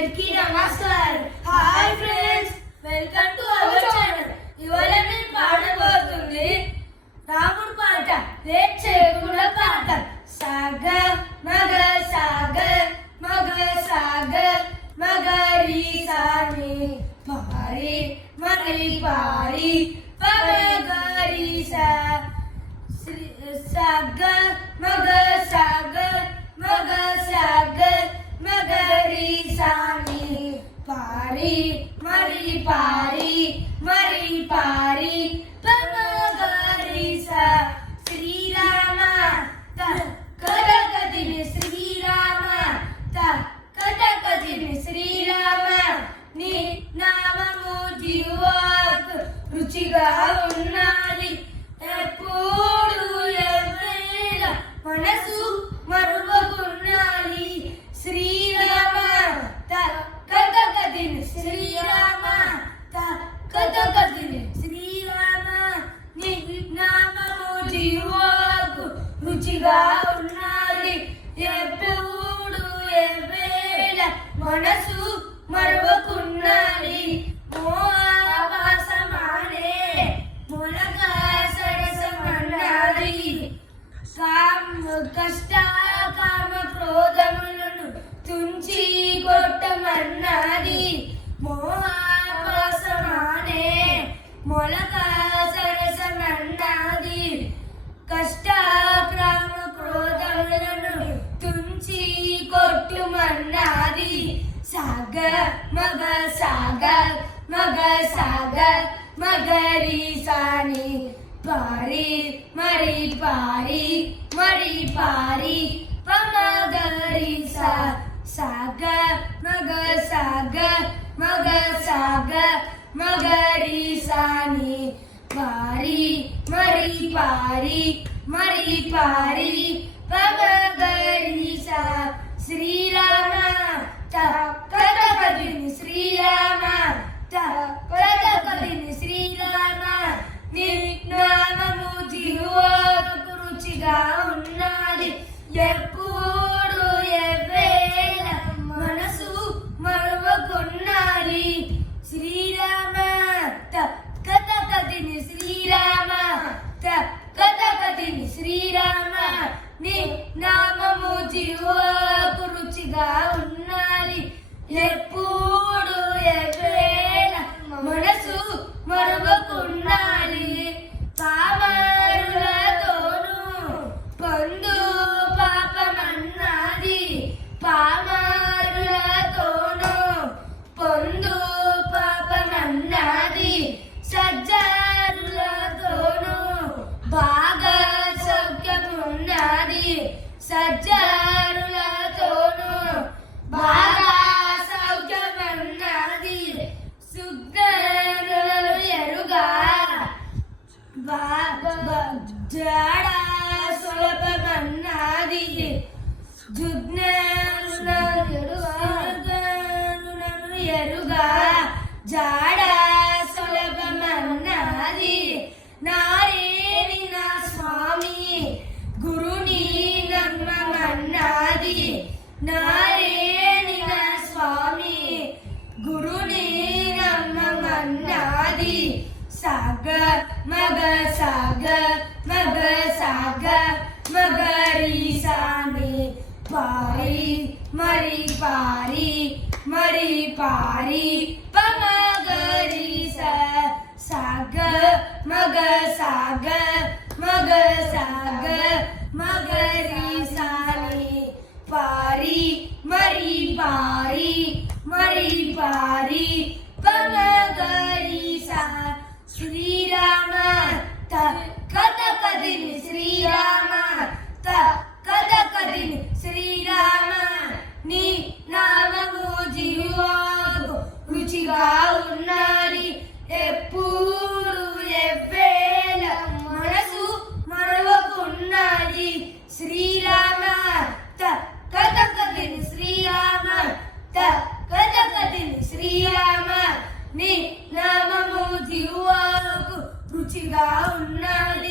నమస్కారం. Hi friends, welcome to our channel. ఇవాళ నేను పాడబోతుంది రాముడు పాట. లేట్ చేయకుండా పాట. సాగ మగ సాగ మగ సాగ మగరి సాని పారి మగరి పారి పగరి సా సాగ మగ సాగ మగ సాగ మగరి సాని పారి మరి పారి మరి పారి పగరి సా శ్రీరామ కథకథిని శ్రీరామ కథకథిని శ్రీరామ నీ నామము జీవాకు రుచిగా ఉన్నది. ఎప్పుడు ఎవరైనా మనసు మరువకున్నది. శ్రీరామ కథకథిని శ్రీరామ కథకథిని శ్రీరామ నీ నామము జీవాకు రుచిగా ఉన్నది. ఎప్పుడు ఎవరైనా మనసు మరువకున్నది. మోసమానే మొలక సరసమన్నది. కష్ట కామ క్రోధములను తుంచి కొట్టమన్నది. మోసమానే మొలక సరసమన్నది. కష్ట కామ క్రోధములను తుంచి కొట్టుమన్నది. సాగ మగ సాగ మగ సాగ మగరి సాని పారి మరి పారి మరి పారి పమగరి సా సాగ మగ సాగ మగ సాగ మగరి సాని పారి మరి పారి మరి పారి పమగరి సా శ్రీరామ కథకథిని శ్రీరామ కథకథిని శ్రీరామ నీ నామము జీవాకు రుచిగా ఉన్నది. ఎప్పుడు ఎవ్వేళ మనసు మరువకున్నది. శ్రీరామ కథకథిని శ్రీరామ కథకథిని శ్రీరామ నీ నామము జీవాకు రుచిగా ఉన్నది. ఎప్పుడు ఎవ్వేళ మనసు మరువకున్నది. పామరులతోను పొందు పాపమన్నది. పామరులతోను పొందు పాపమన్నది. సజ్జనులతోను బాగా సౌఖ్యమున్నది. సజ్జనులతోను బాగా సౌఖ్యమన్నది. సుజ్ఞానులు ఎరుగా జాడ సులభమన్నది. జ్ఞానులు ఎరుగా జాడ సులభమన్నది. నారేని నా స్వామి గురుని నమ్మమన్నది. నారేని నా స్వామి గురుని నమ్మమన్నది. సాగ మగ సాగ మగ సాగ మగరి సాని పారి మరి పారి మరి పారి పమగరి సా సాగ మగ సాగ మగ సాగ మగరి సాని పారి మరి పారి మరి పారి పమగరి సా శ్రీరామ కథకథిని శ్రీరామ కథకథిని శ్రీరామ నీ నామము జీవాకు రుచిగా ఉన్నది. ఎప్పుడు ఎవ్వేళ మనసు మరువకున్నది. శ్రీరామ కథకథిని శ్రీరామ కథకథిని శ్రీరామ నీ నామము జీవాకు రుచిగా ఉన్నది.